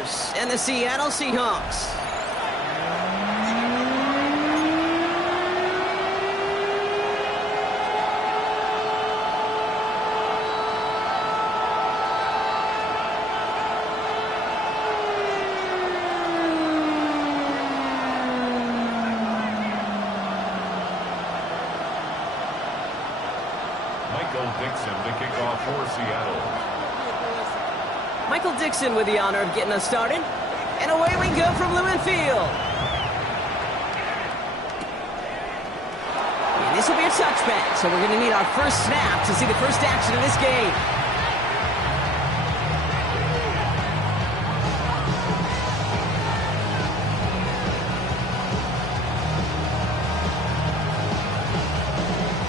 49ers and the Seattle Seahawks. Michael Dixon with the honor of getting us started. And away we go from Lumen Field. And this will be a touchback, so we're going to need our first snap to see the first action of this game.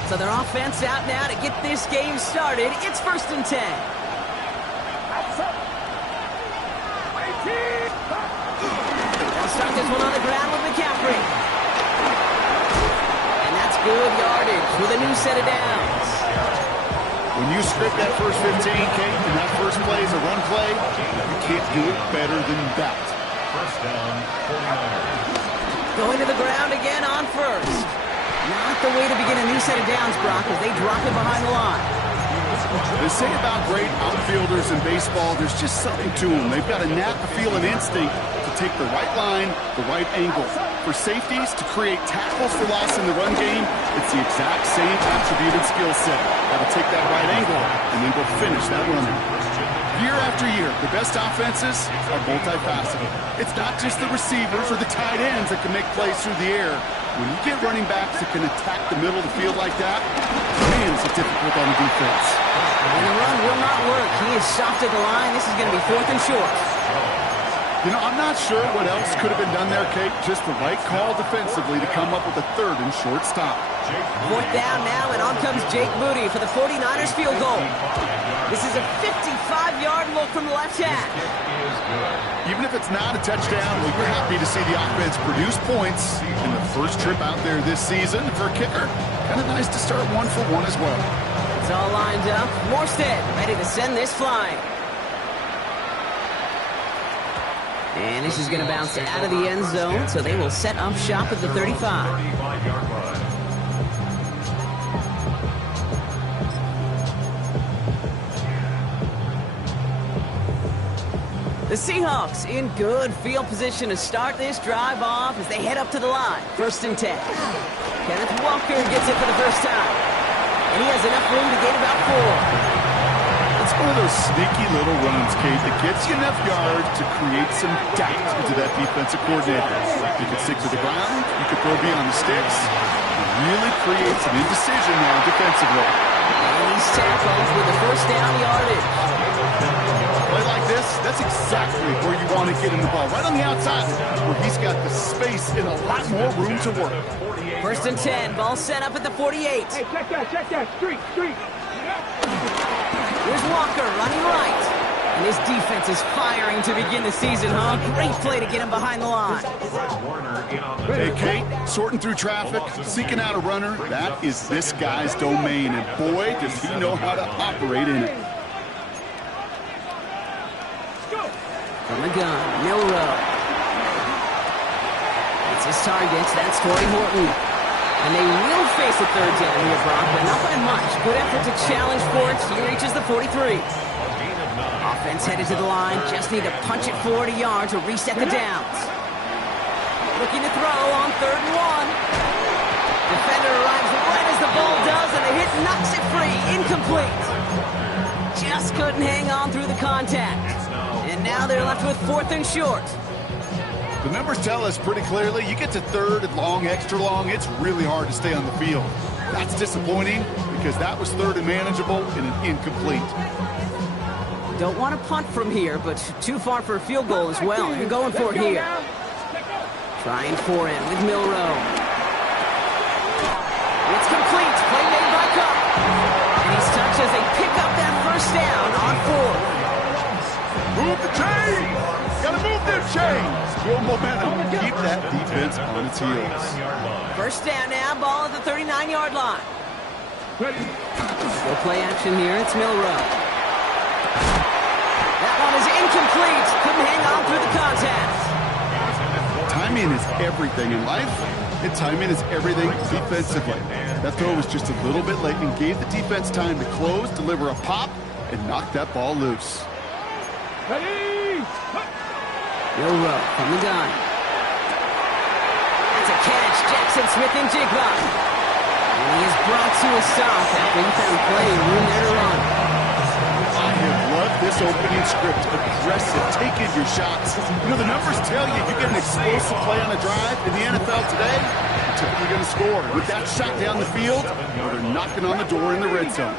So their offense out now to get this game started. It's 1st and 10. They'll start this one on the ground with McCaffrey. And that's good yardage with a new set of downs. When you script that first 15, Kate, and that first play is a run play, you can't do it better than that. First down, 49ers. Going to the ground again on first. Not the way to begin a new set of downs, Brock, as they drop it behind the line. They say about great outfielders in baseball, there's just something to them. They've got a knack, a feel, an instinct to take the right line, the right angle. For safeties, to create tackles for loss in the run game, it's the exact same attributed skill set. Got to take that right angle and then go finish that runner. Year after year, the best offenses are multifaceted. It's not just the receivers or the tight ends that can make plays through the air. When you get running backs that can attack the middle of the field like that, man, it's difficult on the defense. And the run will not work. He is soft at the line. This is going to be 4th and short. You know, I'm not sure what else could have been done there, Kate. Just the right call defensively to come up with a 3rd and short stop. 4th down now, and on comes Jake Moody for the 49ers field goal. This is a 55-yard look from the left half. Even if it's not a touchdown, well, you're happy to see the offense produce points in the first trip out there this season. For a kicker, kind of nice to start 1 for 1 as well. It's all lined up. Morstead ready to send this flying. And this is going to bounce out of the end zone, so they will set up shop at the 35. The Seahawks in good field position to start this drive off as they head up to the line. 1st and 10. Kenneth Walker gets it for the first time. And he has enough room to gain about 4. It's one of those sneaky little runs, Kate, that gets you enough yards to create some doubt into that defensive coordinator. You can stick to the ground, you can throw beyond the sticks. It really creates some indecision now defensively. And he's tackled with the first down yardage. Play like this, that's exactly where you want to get him the ball. Right on the outside, where he's got the space and a lot more room to work. 1st and 10, ball set up at the 48. Hey, check that, street. Here's Walker running right. And his defense is firing to begin the season, huh? Great play to get him behind the line. Hey, Kate, sorting through traffic, seeking out a runner, that is this guy's domain. And boy, does he know how to operate in it. From the gun, Milrow. It's his target. That's Torrey Horton. And they will face a 3rd down here, Brock, but not by much. Good effort to challenge for it. He reaches the 43. Offense headed to the line. Just need to punch it forward a yard to reset the downs. Looking to throw on 3rd and 1. Defender arrives right as the ball does, and the hit knocks it free. Incomplete. Just couldn't hang on through the contact. And now they're left with 4th and short. The numbers tell us pretty clearly, you get to 3rd and long, extra long, it's really hard to stay on the field. That's disappointing because that was 3rd and manageable and an incomplete. Don't want to punt from here, but too far for a field goal as well. You're going for it here. Trying for it with Milrow. It's complete. Play made by Cup. And he's touched as they pick up that first down on 4. Move the chain! Gotta move them chains! Build momentum. Keep that defense on its heels. 1st down now, ball at the 39-yard line. Still play action here. It's Milrow. That one is incomplete. Couldn't hang on through the timing is everything in life, and timing is everything defensively. That throw was just a little bit late and gave the defense time to close, deliver a pop, and knock that ball loose. Ready? Milroe from the gun. That's a catch. Jackson Smith-Njigba. And he is brought to a stop after he found plenty of room there to run. I have loved this opening script. Aggressive, taking your shots. You know, the numbers tell you get an explosive play on a drive in the NFL today, you're going to score. With that shot down the field, they're knocking on the door in the red zone.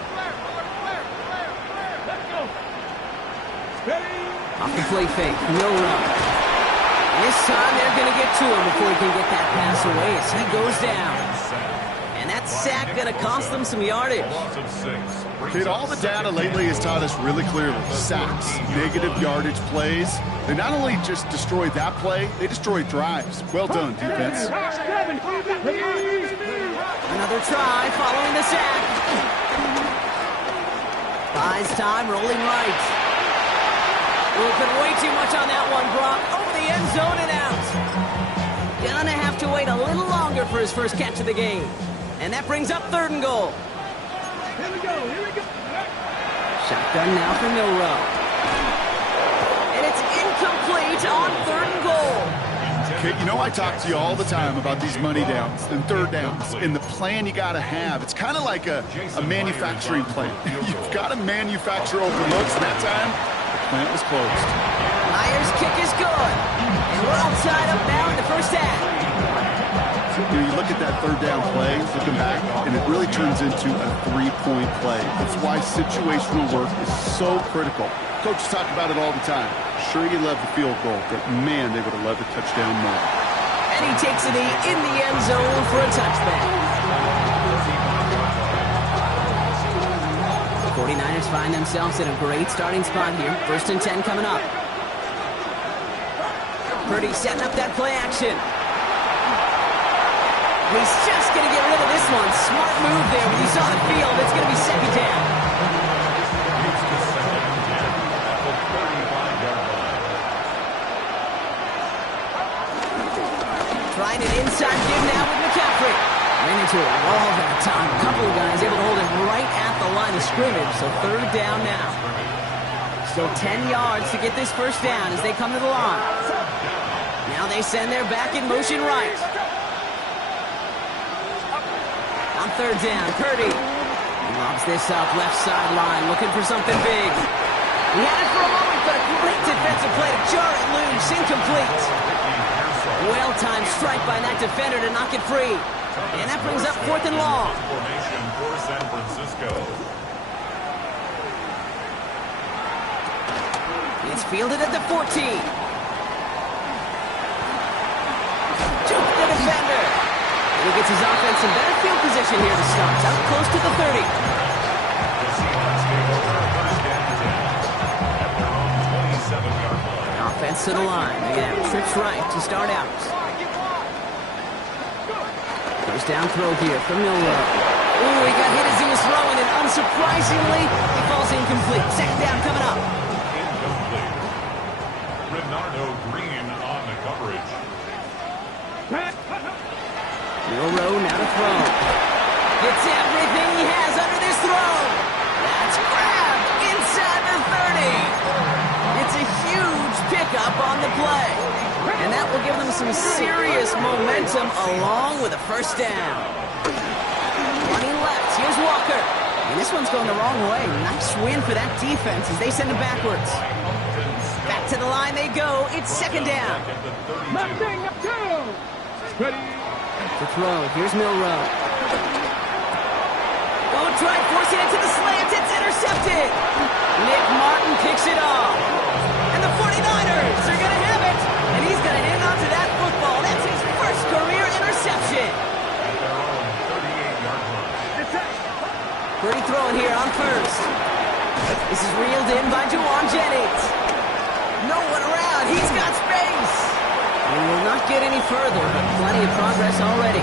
Off the play fake, Milroe. This time they're going to get to him before he can get that pass away as he goes down. And that sack going to cost them some yardage. Kid, all the data lately has taught us really clearly. Sacks, negative yardage plays. They not only just destroy that play, they destroy drives. Well done, defense. Another try following the sack. Buys time, rolling right. Looking way too much on that one, Brock. Over the end zone and out. Gonna have to wait a little longer for his first catch of the game. And that brings up 3rd and goal. Here we go. Shotgun now for Milroe. And it's incomplete on 3rd and goal. Okay, you know I talk to you all the time about these money downs and third downs and the plan you got to have. It's kind of like a manufacturing plant. You've got to manufacture overlooks, and that time, the plant was closed. Myers' kick is good. And we're all tied up now in the first half. You know, you look at that 3rd down play, looking back, and it really turns into a 3-point play. That's why situational work is so critical. Coaches talk about it all the time. Sure, you love the field goal, but man, they would have loved a touchdown more. And he takes it in the end zone for a touchback. The 49ers find themselves in a great starting spot here. 1st and 10 coming up. Purdy setting up that play action. He's just going to get rid of this one. Smart move there. When you saw the field, it's going to be 2nd down. Trying an inside give now with McCaffrey. Ran into a wall that time. A couple of guys able to hold him right at the line of scrimmage. So 3rd down now. Still 10 yards to get this first down as they come to the line. Now they send their back in motion right. On 3rd down, Purdy lobs this up left sideline, looking for something big. He had it for a moment, but a great defensive play to jar it loose, incomplete. Well-timed strike by that defender to knock it free. And that brings up 4th and long. Formation for San Francisco. It's fielded at the 14. Juke the defender. And he gets his offense in better field position here to start. Out close to the 30. The Seahawks take over 1st and 10 at their own 27-yard line. Offense to the line. They have trips right to start out. First down throw here from Milroe. Ooh, he got hit as he was throwing, and unsurprisingly, he falls incomplete. 2nd down coming up. Incomplete. Renardo Green on the coverage. Milroe now to throw. Gets everything he has under this throw. That's grabbed inside the 30. It's a huge pickup on the play. And that will give them some serious momentum along with a first down. Running left, here's Walker. And this one's going the wrong way. Nice win for that defense as they send him backwards. Back to the line they go. It's 2nd down. Ready? The throw, here's Milroe. Oh, try forcing it to the slant. It's intercepted. Nick Martin picks it off. And the 49ers are going to have it. And he's going to hang on to that football. That's his first career interception. At their own 38-yard line. Purdy throwing here on 1st. This is reeled in by Juwan Jennings. No one around. He's got space. And will not get any further, but plenty of progress already.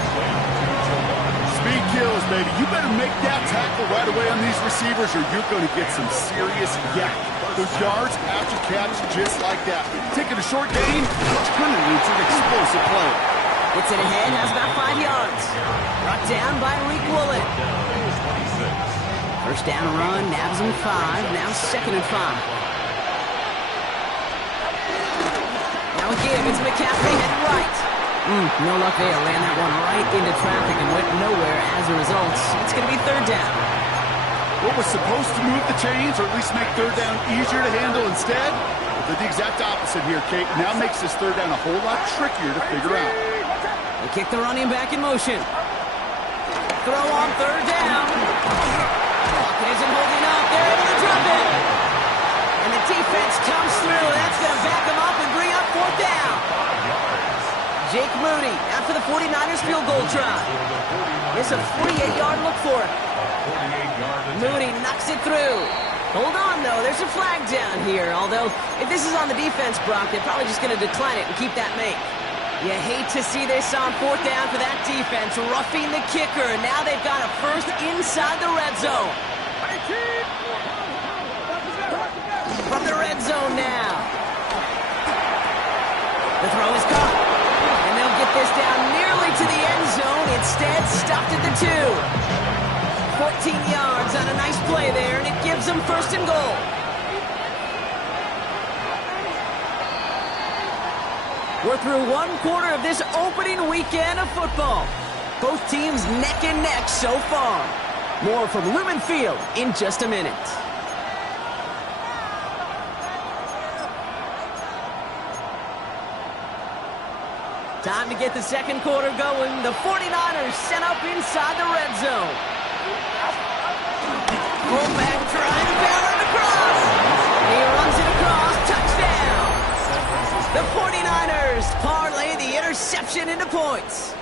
Speed kills, baby. You better make that tackle right away on these receivers or you're going to get some serious yak. Those yards after catch just like that. Taking a short gain, turning it into an explosive play. Gets it ahead, has about 5 yards. Brought down by Reek Woolen. First down run, nabs him 5. Now 2nd and 5. Now again, it's McCaffrey heading right. No luck there. Ran that one right into traffic and went nowhere as a result. It's going to be 3rd down. What was supposed to move the chains or at least make 3rd down easier to handle instead? Did the exact opposite here, Kate. Now makes this 3rd down a whole lot trickier to figure out. They kick the running back in motion. Throw on 3rd down. Clock isn't holding up. They're able to drop it. And the defense comes through. That's going to back them up and bring up 4th down. Jake Moody after the 49ers field goal try. It's a 48-yard look for it. Moody knocks it through. Hold on, though. There's a flag down here. Although, if this is on the defense, Brock, they're probably just going to decline it and keep that make. You hate to see this on 4th down for that defense. Roughing the kicker. Now they've got a first inside the red zone. From the red zone now. The throw is caught. And they'll get this down nearly to the end zone. Instead, stopped at the 2. 14 yards on a nice play there, and it gives them 1st and goal. We're through 1 quarter of this opening weekend of football. Both teams neck and neck so far. More from Lumen Field in just a minute. Time to get the 2nd quarter going. The 49ers sent up inside the red zone. Fullback trying to barrel it across. He runs it across. Touchdown. The 49ers parlay the interception into points.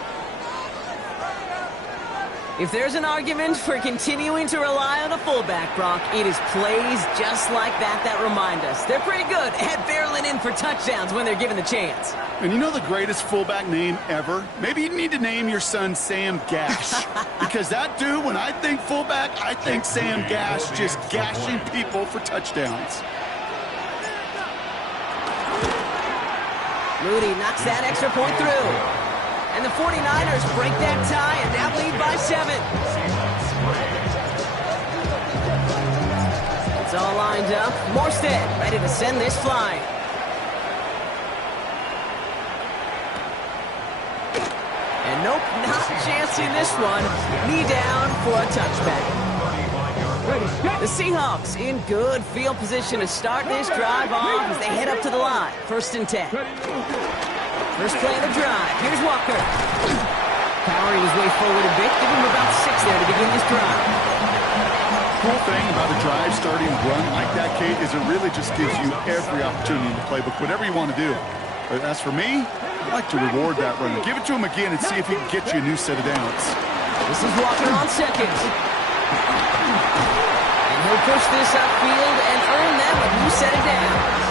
If there's an argument for continuing to rely on a fullback, Brock, it is plays just like that remind us. They're pretty good at barreling in for touchdowns when they're given the chance. And you know the greatest fullback name ever? Maybe you need to name your son Sam Gash. Because that dude, when I think fullback, I think Sam Gash just gashing people for touchdowns. Moody knocks that extra point through. And the 49ers break that tie and now lead by 7. It's all lined up. Morstead ready to send this flying. And nope, not chancing this one. Knee down for a touchback. The Seahawks in good field position to start this drive off as they head up to the line. 1st and 10. First play of the drive. Here's Walker. Powering his way forward a bit. Give him about 6 there to begin this drive. Cool thing about a drive starting run like that, Kate, is it really just gives you every opportunity in the playbook, whatever you want to do. But as for me, I like to reward that runner. Give it to him again and see if he can get you a new set of downs. This is Walker on 2nd. And he'll push this upfield and earn them a new set of downs.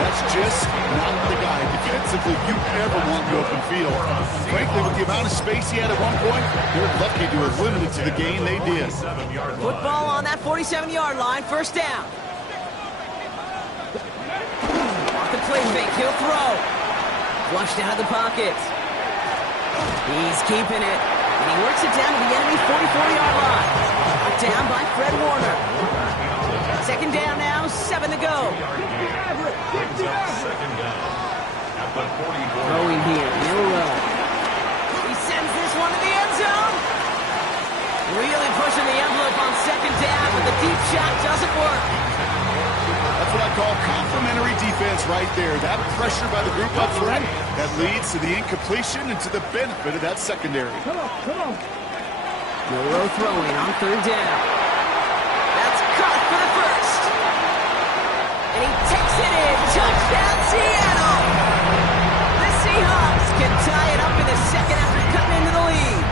That's just not the guy defensively you ever want in the open field. Frankly, with the amount of space he had at one point, they're lucky to have limited to the gain they did. Football on that 47-yard line, 1st down. Off the play fake, he'll throw. Flushed out of the pocket. He's keeping it. And he works it down to the enemy 44-yard line. Down by Fred Warner. 2nd down now, 7 to go. Throwing here, Milrow. He sends this one to the end zone. Really pushing the envelope on 2nd down, but the deep shot doesn't work. That's what I call complimentary defense right there. That pressure by the group up front, that leads to the incompletion and to the benefit of that secondary. Come on. Milrow throwing on 3rd down. That's caught for the 1st. And he takes it in. Touchdown, Seattle! The Seahawks can tie it up in the 2nd after cutting into the lead.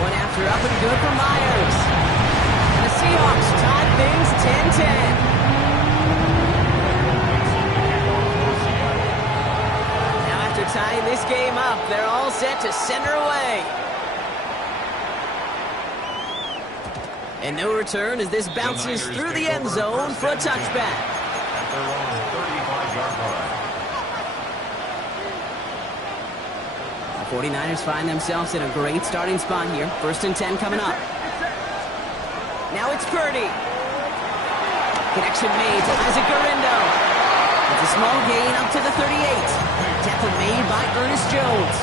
One after up and good for Myers. And the Seahawks tie things 10-10. Now after tying this game up. They're all set to send her away. And no return as this bounces through the end zone for a touchback. At their own 35-yard line. The 49ers find themselves in a great starting spot here. 1st and 10 coming up. Now it's Purdy. Connection made to Isaac Garindo. It's a small gain up to the 38. Tackle made by Ernest Jones.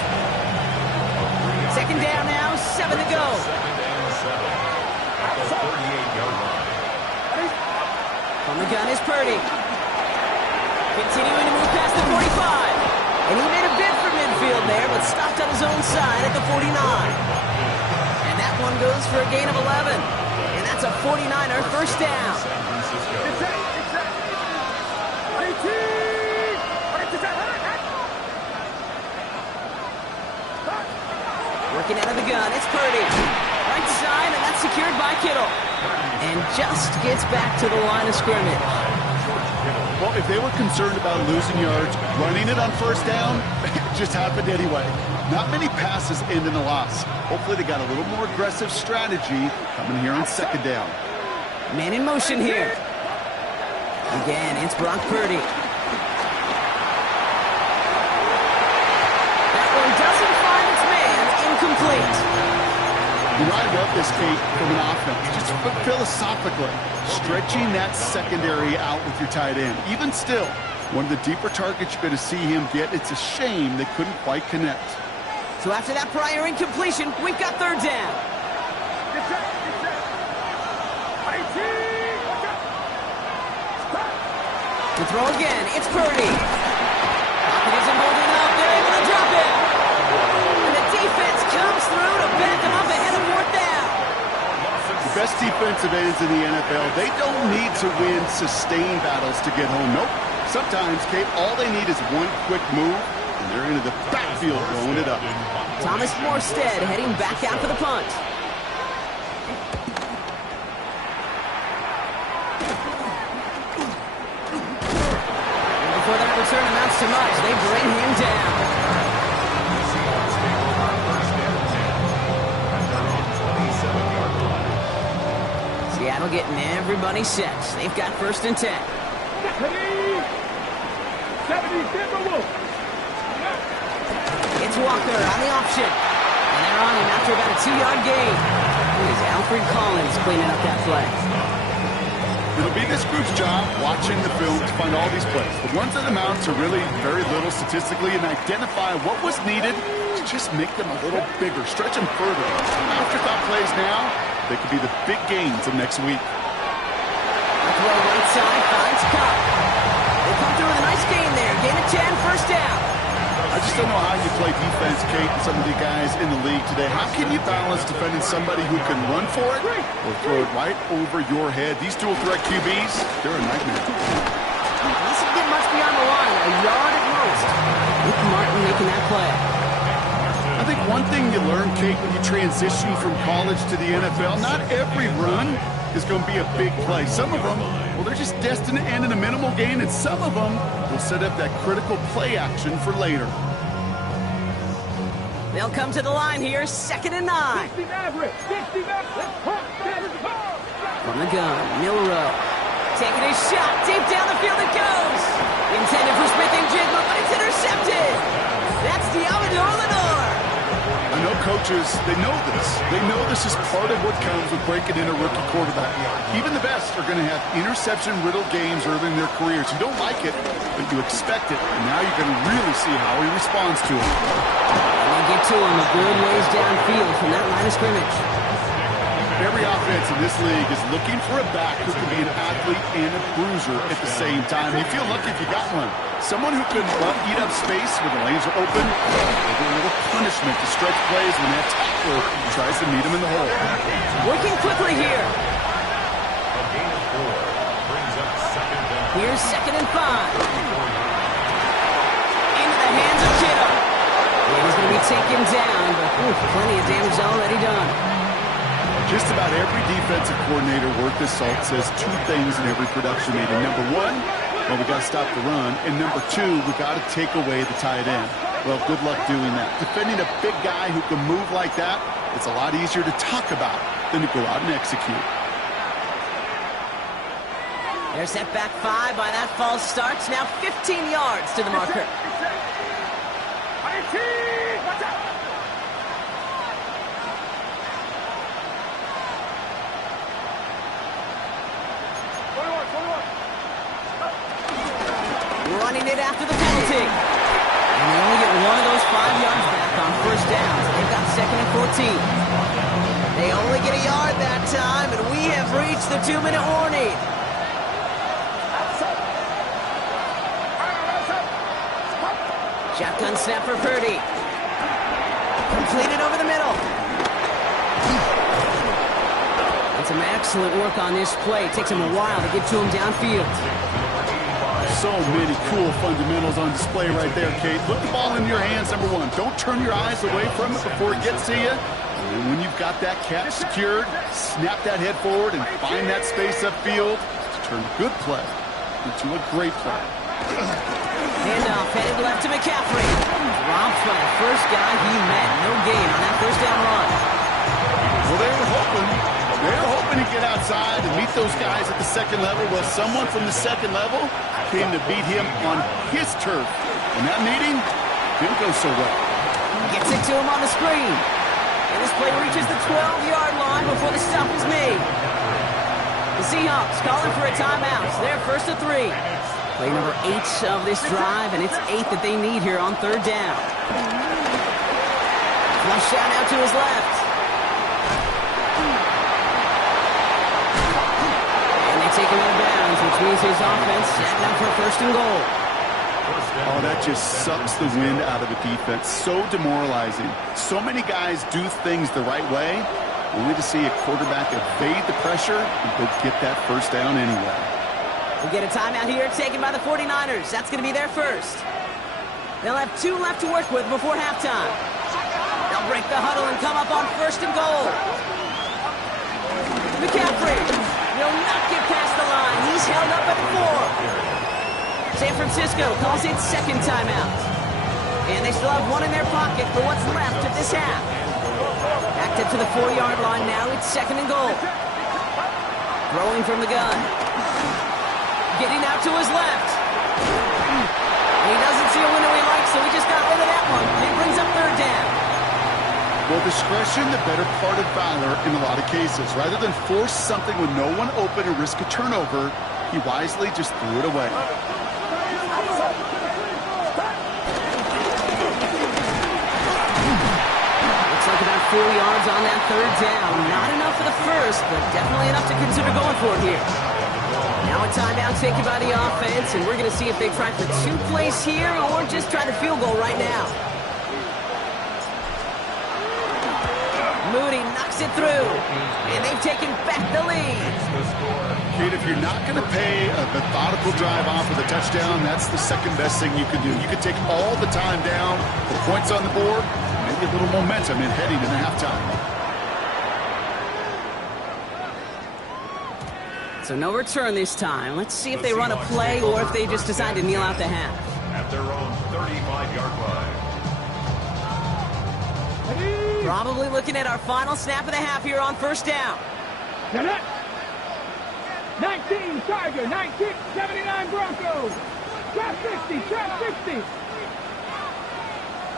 2nd down now, 7 to go. 2nd and 7. At the 38-yard line. On the gun is Purdy. Continuing to move past the 45. And he made a bid for midfield there, but stopped on his own side at the 49. And that one goes for a gain of 11. And that's a 49er first down. San Francisco. Working out of the gun, it's Purdy. Right side, and that's secured by Kittle. And just gets back to the line of scrimmage. Well, if they were concerned about losing yards, running it on 1st down, it just happened anyway. Not many passes end in a loss. Hopefully they got a little more aggressive strategy coming here on 2nd down. Man in motion here. Again, it's Brock Purdy. That one doesn't find its man. Incomplete. You know, I love this, Kate, from an offense. Just philosophically, stretching that secondary out with your tight end. Even still, one of the deeper targets you're going to see him get. It's a shame they couldn't quite connect. So after that prior incompletion, we've got 3rd down. To throw again, it's Purdy. Pocket isn't holding up. They're able to drop it. And the defense comes through to back them up ahead of 4th down. The best defensive ends in the NFL, they don't need to win sustained battles to get home. Nope. Sometimes, Kate, all they need is one quick move, and they're into the backfield blowing it up. Thomas Morstead heading back out for the punt. And before that return amounts to much, they bring him down. The Seahawks take over 1st and 10. At their own 27-yard line. Seattle getting everybody set. They've got 1st and 10. 70, Timberwolves. It's Walker on the option. And they're on him after about a 2-yard gain. Here's Alfred Collins cleaning up that play. It'll be this group's job watching the film to find all these plays. The ones that amount to really very little statistically and identify what was needed to just make them a little bigger, stretch them further. Afterthought plays now, they could be the big gains of next week. The throw right side finds Cup. They come through with a nice gain there. Gain of 10, 1st down. I just don't know how you play defense, Kate, and some of the guys in the league today. How can you balance defending somebody who can run for it or throw it right over your head? These dual threat QBs, they're a nightmare. He doesn't get much beyond the line, a yard at most. Luke Martin making that play. I think one thing you learn, Kate, when you transition from college to the NFL, not every run is going to be a big play. Some of them, well, they're just destined to end in a minimal gain, and some of them will set up that critical play action for later. They'll come to the line here, 2nd and 9. 60 Maverick. 60 Maverick. From the gun, Milrow. Taking his shot, deep down the field it goes. Intended for Smith and Jigma, but it's intercepted. That's Diamador Lenore. I know coaches, they know this. They know this is part of what comes with breaking in a rookie quarterback. Even the best are going to have interception-riddled games early in their careers. You don't like it, but you expect it. And now you're going to really see how he responds to it. And they get to him a good ways downfield from that line of scrimmage. Every offense in this league is looking for a back who can be an athlete and a bruiser at the same time. You feel lucky if you got one. Someone who can eat up space when the lanes are open. Maybe a little punishment to stretch plays when that tackler tries to meet him in the hole. Working quickly here. A gain of 4 brings up 2nd down. Here's 2nd and 5. Into the hands of Kittle. Yeah, he's going to be taken down, but plenty of damage already done. Just about every defensive coordinator worth his salt says two things in every production meeting. Number one, Well, we got to stop the run. And number two, we got to take away the tight end. Well, good luck doing that. Defending a big guy who can move like that, it's a lot easier to talk about than to go out and execute. They're set back 5 by that false start. Now 15 yards to the marker. Running it after the penalty. And they only get one of those 5 yards back on first down. They've got 2nd and 14. They only get a yard that time, and we have reached the 2-minute warning. Shotgun snap for Purdy. Completed over the middle. And some excellent work on this play. It takes him a while to get to him downfield. So many cool fundamentals on display right there, Kate. Put the ball in your hands, number one. Don't turn your eyes away from it before it gets to you. And when you've got that catch secured, snap that head forward and find that space upfield to turn a good play into a great play. Handoff headed left to McCaffrey. Dropped by the first guy he met. No gain on that first down run. Well, they were hoping to get outside and meet those guys at the second level. Well, someone from the second level came to beat him on his turf. And that meeting didn't go so well. Gets it to him on the screen. And this play reaches the 12-yard line before the stop is made. The Seahawks calling for a timeout. They're 1st and 3. Play number 8 of this drive, and it's 8 that they need here on 3rd down. Flush down out to his left. And they take him out of bounds, which means his offense setting up for 1st and goal. Oh, that just sucks the wind out of the defense. So demoralizing. So many guys do things the right way, only to see a quarterback evade the pressure and go get that first down anyway. We get a timeout here taken by the 49ers. That's going to be their first. They'll have 2 left to work with before halftime. They'll break the huddle and come up on 1st and goal. McCaffrey will not get past the line. He's held up at 4. San Francisco calls it 2nd timeout. And they still have 1 in their pocket for what's left of this half. Backed up to the 4-yard line now. It's 2nd and goal. Throwing from the gun. Getting out to his left. He doesn't see a window he likes, so he just got rid of that one. He brings up 3rd down. Well, discretion, the better part of valor in a lot of cases. Rather than force something with no one open and risk a turnover, he wisely just threw it away. Looks like about 4 yards on that 3rd down. Not enough for the first, but definitely enough to consider going for it here. Now a timeout taken by the offense, and we're going to see if they try for 2 plays here or just try the field goal right now. Moody knocks it through, and they've taken back the lead. Kate, if you're not going to pay a methodical drive off with a touchdown, that's the second best thing you can do. You can take all the time down, the points on the board, maybe a little momentum in heading into halftime. So no return this time. Let's see if they run a play or if they just decide to kneel out the half. At their own 35-yard line. Probably looking at our final snap of the half here on 1st down. 19 Tiger, 19, 79 Broncos. Trap 60, trap 60.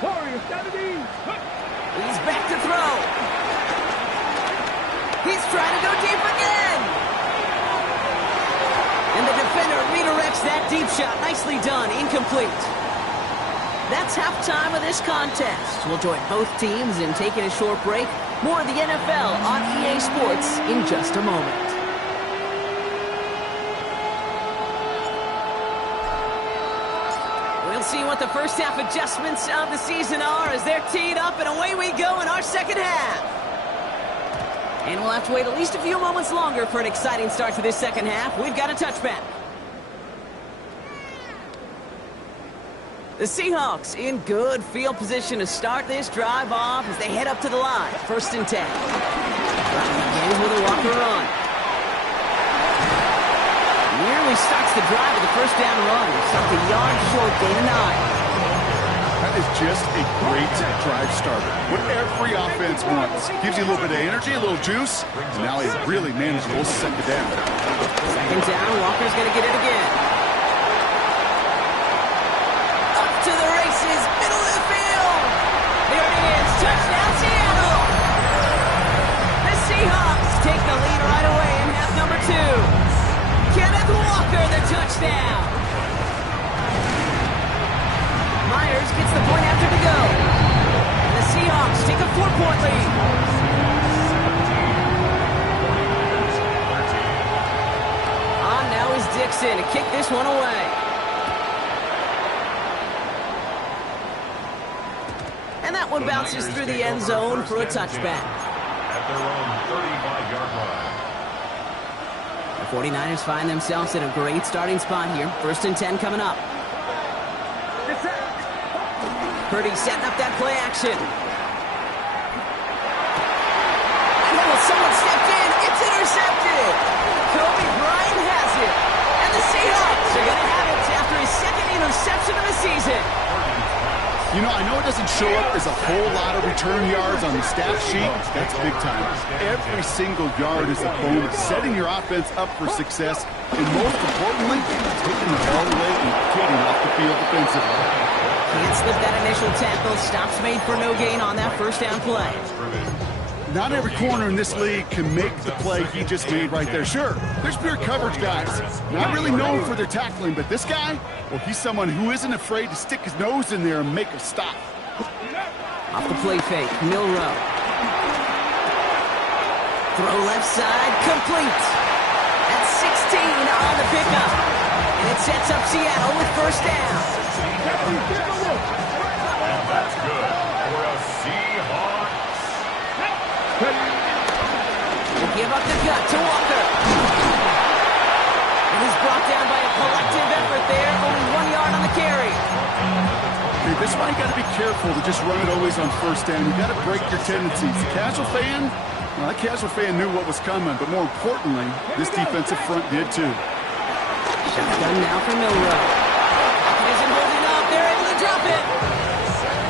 Warrior 70. He's back to throw. He's trying to go deep again. And the defender redirects that deep shot. Nicely done. Incomplete. That's halftime of this contest. We'll join both teams in taking a short break. More of the NFL on EA Sports in just a moment. We'll see what the first half adjustments of the season are as they're teed up, and away we go in our second half. And we'll have to wait at least a few moments longer for an exciting start to this second half. We've got a touchback. The Seahawks in good field position to start this drive off as they head up to the line. 1st and 10. Begins with a walker run. Near nearly starts the drive with the first down run. Stopped a yard short, gain of 9. That is just a great drive starter. What every offense wants. Gives you a little bit of energy, a little juice, and now a really manageable second down. Second down, Walker's going to get it again. Up to the races, middle of the field. There it is, touchdown Seattle. The Seahawks take the lead right away in half number 2. Kenneth Walker, the touchdown. Myers gets the point after to go. And the Seahawks take a 4-point lead. On now is Dixon to kick this one away. And that one bounces through the end zone for a touchback. At their own 35-yard line. The 49ers find themselves in a great starting spot here. First and 10 coming up. Purdy setting up that play action. Oh, someone stepped in. It's intercepted. Kobe Bryant has it. And the Seahawks are going to have it after his second interception of the season. You know, I know it doesn't show up as a whole lot of return yards on the stat sheet. That's big time. Every single yard is a bonus, setting your offense up for success, and most importantly, taking the ball away and getting off the field defensively. Can't slip that initial tackle. Stops made for no gain on that first down play. Not every corner in this league can make the play he just made right there. Sure, there's pure coverage guys, not really known for their tackling, but this guy, well, he's someone who isn't afraid to stick his nose in there and make a stop. Off the play fake, Milrow. Throw left side, complete. That's 16 on the pickup. And it sets up Seattle with first down. And that's good for a Seahawks. Will give up the gut to Walker. And he's brought down by a collective effort there. Only 1 yard on the carry. Okay, this is why you got to be careful to just run it always on first down. You got to break your tendencies. The casual fan, well, that casual fan knew what was coming, but more importantly, this defensive front did too. Shotgun now for Milrow. Pocket isn't holding up. They're able to drop it.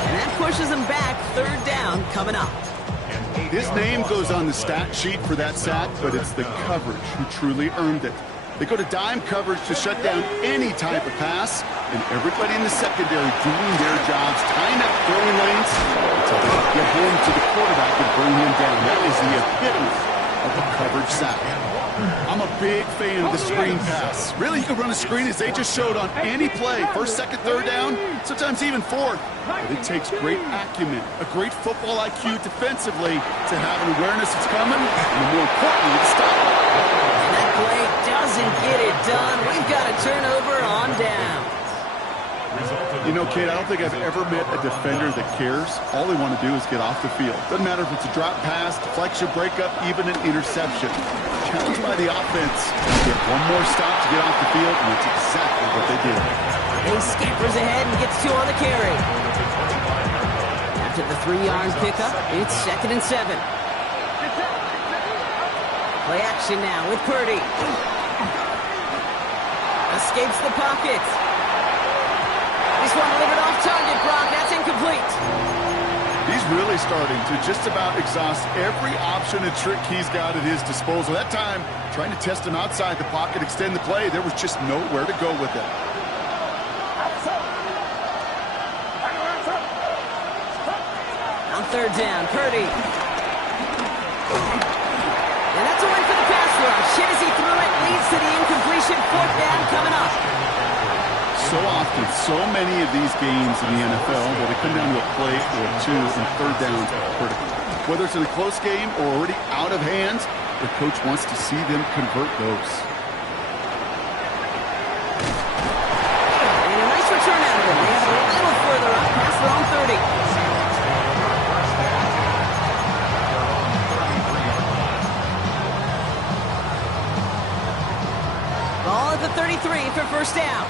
And that pushes them back. Third down coming up. His name goes on the stat sheet for that sack, but it's the coverage who truly earned it. They go to dime coverage to shut down any type of pass, and everybody in the secondary doing their jobs, tying up throwing lanes until they get home to the quarterback and bring him down. That is the epitome of a coverage sack. I'm a big fan of the screen pass. Really, you can run a screen as they just showed on any play. First, second, third down, sometimes even fourth. But it takes great acumen, a great football IQ defensively to have an awareness it's coming, and more importantly, to stop it. And that play doesn't get it done. We've got a turnover on down. You know, Kate, I don't think I've ever met a defender that cares. All they want to do is get off the field. Doesn't matter if it's a drop pass, deflection, breakup, even an interception. Challenged by the offense. Get one more stop to get off the field, and that's exactly what they did. He scampers ahead and gets 2 on the carry. After the 3-yard pickup, it's 2nd and 7. Play action now with Purdy. Escapes the pocket. This one delivered off target, Brock. That's incomplete. He's really starting to just about exhaust every option and trick he's got at his disposal. That time, trying to test him outside the pocket, extend the play, there was just nowhere to go with it. On third down, Purdy. And that's a win for the pass rush. Hit as he threw it, leads to the incompletion. Fourth down coming up. So often, so many of these games in the NFL where they come down to a play or two and third downs are critical. Whether it's in a close game or already out of hands, the coach wants to see them convert those. And a nice return out of it. They have it a little further up past their own 30. Ball at the 33 for first down.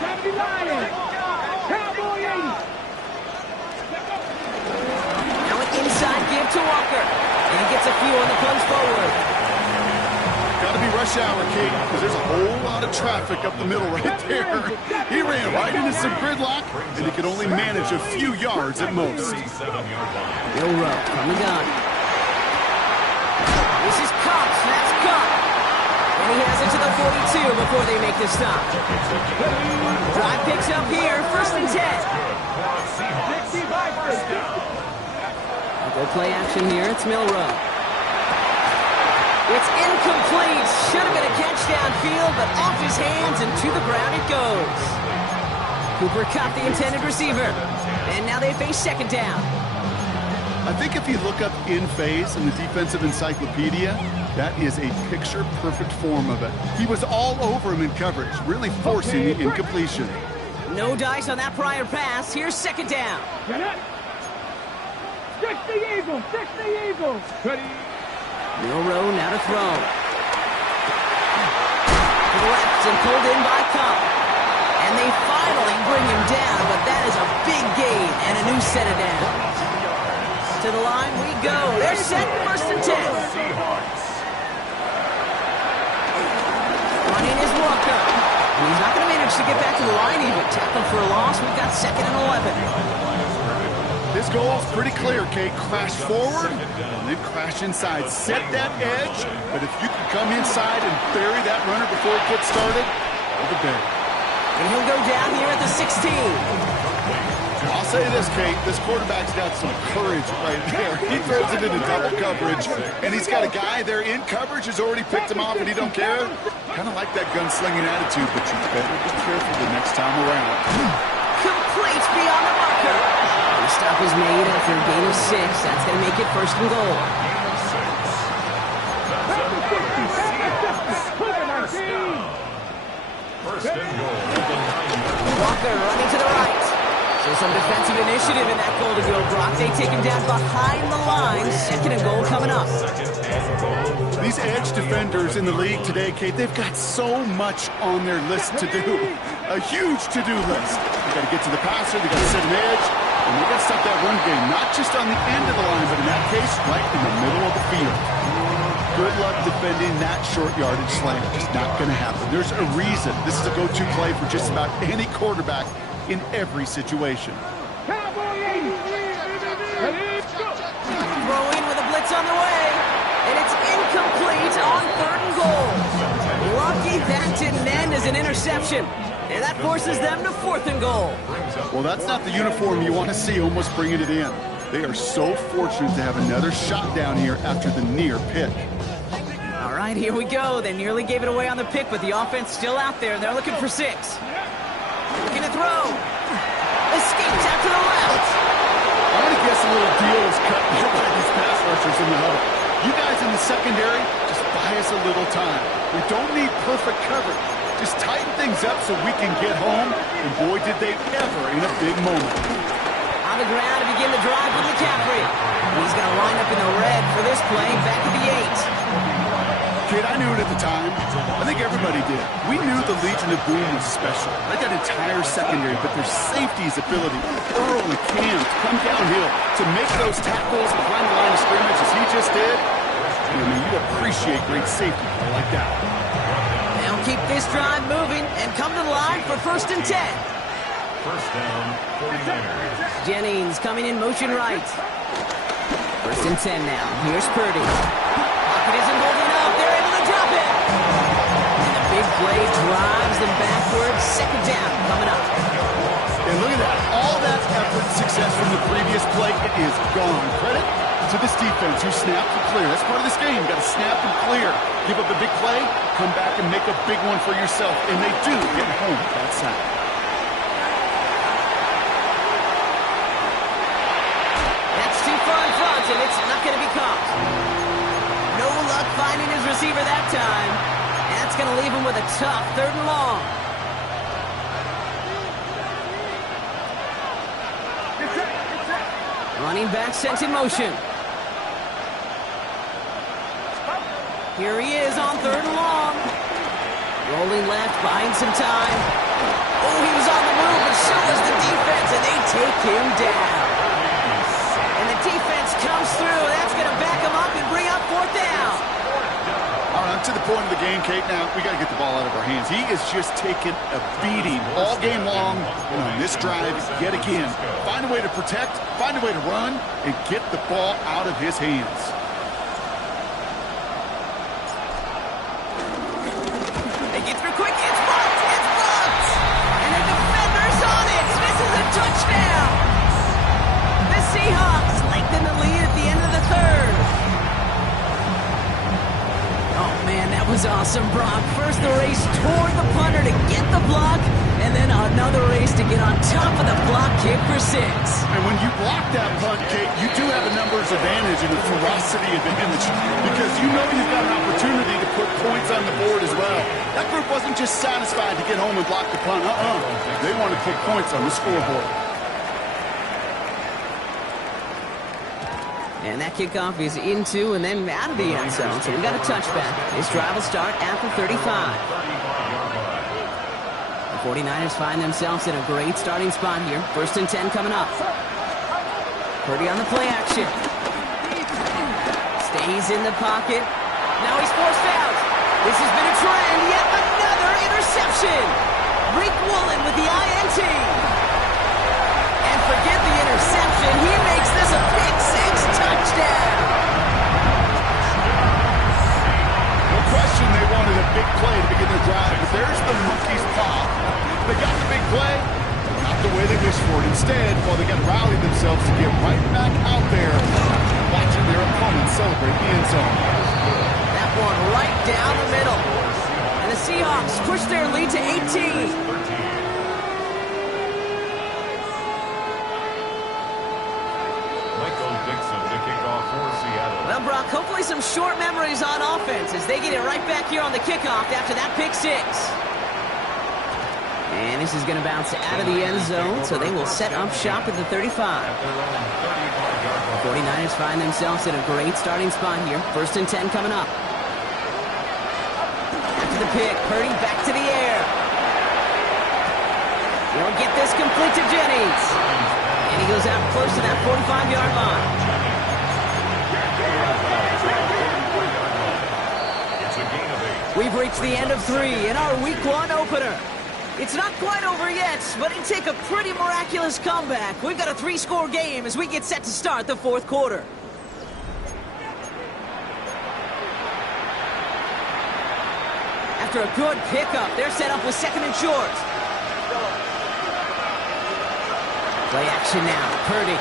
79 Cowboy 80. Now an inside give to Walker. And he gets a few on the punch forward. got to be rush hour, Kate, because there's a whole lot of traffic up the middle right there. He ran right into some gridlock, and he could only manage a few yards at most. Bill Rowe from the gun. This is Cox. That's Cox. And he has it to the 42 before they make the stop. Drive picks up here. 1st and 10. Go play action here. It's Milroe. It's incomplete. Should have been a catch downfield, but off his hands and to the ground it goes. Cooper caught the intended receiver. And now they face 2nd down. I think if you look up in phase in the defensive encyclopedia, that is a picture-perfect form of it. He was all over him in coverage, really forcing the incompletion. No dice on that prior pass. Here's 2nd down. Fix the Eagles! Fix the Eagles! Ready? Milroe now to throw. To the left and pulled in by Cup. And they finally bring him down, but that is a big gain and a new set of downs. To the line we go. They're set. 1st and 10. Running is Walker. And he's not going to manage to get back to the line even. Tackle for a loss. We've got 2nd and 11. This goal is pretty clear, Kate. Crash forward and then crash inside. Set that edge, but if you can come inside and bury that runner before it gets started, all the better. And he'll go down here at the 16. I'll say this, Kate. This quarterback's got some courage right there. He throws it into double coverage, and he's got a guy there in coverage who's already picked him off, and he don't care. Kind of like that gunslinging attitude, but you better be careful the next time around. Complete beyond the marker. The stop is made after a gain of 6. That's going to make it 1st and goal. Walker running to the right. So some defensive initiative in that goal to go, Brock. They take him down behind the line. 2nd and goal coming up. These edge defenders in the league today, Kate, they've got so much on their list to do. A huge to-do list. They got to get to the passer, they got to set an edge, and they got to stop that run game, not just on the end of the line, but in that case, right in the middle of the field. Good luck defending that short yardage slant. Just not going to happen. There's a reason this is a go-to play for just about any quarterback in every situation. Throwing with a blitz on the way. And it's incomplete on 3rd and goal. Lucky that didn't end as an interception. And that forces them to 4th and goal. Well, that's not the uniform you want to see almost bringing it in. They are so fortunate to have another shot down here after the near pick. All right, here we go. They nearly gave it away on the pick, but the offense still out there. They're looking for 6. Looking to throw. Escapes out to the left. I'm going to guess a little deal is cut here by these pass rushers in the huddle. You guys in the secondary, just buy us a little time. We don't need perfect coverage. Just tighten things up so we can get home, and boy, did they ever in a big moment. On the ground to begin the drive with McCaffrey. He's going to line up in the red for this play, back at the 8. Kid, I knew it at the time. I think everybody did. We knew the Legion of Boom was special. They got entire secondary, but their safety's ability, Earl and Cam, to come downhill, to make those tackles behind the line of scrimmage as he just did, I mean, you appreciate great safety like that. They'll keep this drive moving and come to the line for 1st and 10. 1st down, 49ers. Jennings coming in motion right. 1st and 10 now. Here's Purdy. Pocket isn't holding up. They're able to drop it. And the big play drives them backwards. 2nd down coming up. And look at that. All that effort and success from the previous play, it is gone. Credit to this defense who snapped and clear. That's part of this game. You got to snap and clear. Give up a big play, come back and make a big one for yourself. And they do get home with that sack. That's too far in front, and it's not going to be caught. No luck finding his receiver that time. And that's going to leave him with a tough 3rd and long. Running back sent in motion. Here he is on 3rd and long. Rolling left, buying some time. Oh, he was on the move, but so was the defense, and they take him down. And the defense comes through. That's going to back him up and bring up 4th down. All right, I'm to the point of the game, Kate. Now, we got to get the ball out of our hands. He is just taking a beating all game long. And on this drive, yet again, find a way to protect, find a way to run, and get the ball out of his hands. They get through quick. It's blocked. It's blocked. And the defender's on it. This is a touchdown. The Seahawks lengthen the lead at the end of the third. Oh, man, that was awesome, Brock. First the race toward the punter to get the block, and then another race to get on top of the block kick for 6. And when you block that punt, Kate, you do have a numbers advantage and a ferocity advantage because you know you've got an opportunity to put points on the board as well. That group wasn't just satisfied to get home and block the punt. They want to put points on the scoreboard. And that kickoff is into and then out of the end zone, so we got a touchback. This drive will start at the 35. The 49ers find themselves in a great starting spot here. 1st and 10 coming up. Purdy on the play action. Stays in the pocket. Now he's forced out. This has been a trend. Yet another interception. Rick Woolen with the INT. And forget the interception. He makes this a pick 6 touchdown. No question they wanted a big play to begin their drive, but there's the monkey's paw. They got the big play, not the way they wished for it. Instead, well, they got to rally themselves to get right back out there, watching their opponent celebrate the end zone. That one right down the middle. And the Seahawks push their lead to 18. Well, Brock, hopefully some short memories on offense as they get it right back here on the kickoff after that pick 6. And this is going to bounce out of the end zone, so they will set up shop at the 35. The 49ers find themselves in a great starting spot here. 1st and 10 coming up. After the pick, Purdy back to the air. He'll get this complete to Jennings. And he goes out close to that 45-yard line. We've reached the end of 3 in our Week 1 opener. It's not quite over yet, but it'd take a pretty miraculous comeback. We've got a 3-score game as we get set to start the 4th quarter. After a good pickup, they're set up with 2nd and short. Play action now, Purdy.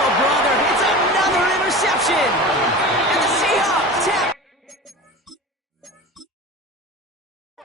Oh, brother, it's another interception.